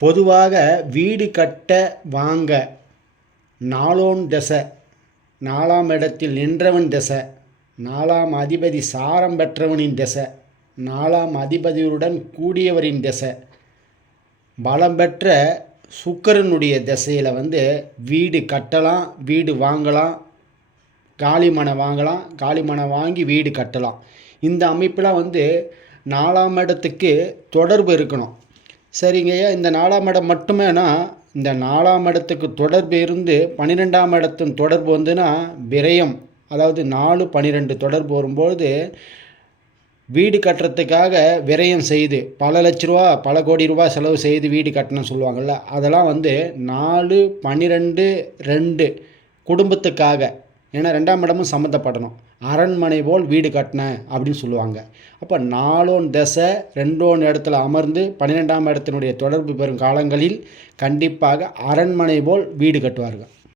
பொதுவாக வீடு கட்ட வாங்க நாளோன் திசை நாலாம் இடத்தில் நின்றவன் திசை நாலாம் அதிபதி சாரம் பெற்றவனின் திசை நாலாம் அதிபதியுடன் கூடியவரின் திசை. பலம் பெற்ற சுக்கிரனுடைய திசையில் வந்து வீடு கட்டலாம் வீடு வாங்கலாம் காளிமனை வாங்கலாம் காளிமனை வாங்கி வீடு கட்டலாம். இந்த அமைப்பில் வந்து நாலாம் இடத்துக்கு தொடர்பு இருக்கணும். சரிங்கய்யா இந்த நாலாம் இடம் மட்டுமேனா? இந்த நாலாம் இடத்துக்கு தொடர்பு இருந்து பன்னிரெண்டாம் இடத்தின் தொடர்பு வந்துன்னா விரயம். அதாவது நாலு பன்னிரெண்டு தொடர்பு வரும்போது வீடு கட்டுறதுக்காக விரயம் செய்து பல லட்ச ரூபா பல கோடி ரூபா செலவு செய்து வீடு கட்டணும்னு சொல்லுவாங்கள்ல அதெல்லாம் வந்து நாலு பன்னிரெண்டு ரெண்டு குடும்பத்துக்காக ஏன்னா ரெண்டாம் இடமும் சம்மந்தப்படணும். அரண்மனை போல் வீடு கட்டினேன் அப்படின்னு சொல்லுவாங்க. அப்போ நாலோன் தசை ரெண்டோன் இடத்துல அமர்ந்து பன்னிரெண்டாம் இடத்தினுடைய தொடர்பு பெறும் காலங்களில் கண்டிப்பாக அரண்மனை போல் வீடு கட்டுவார்கள்.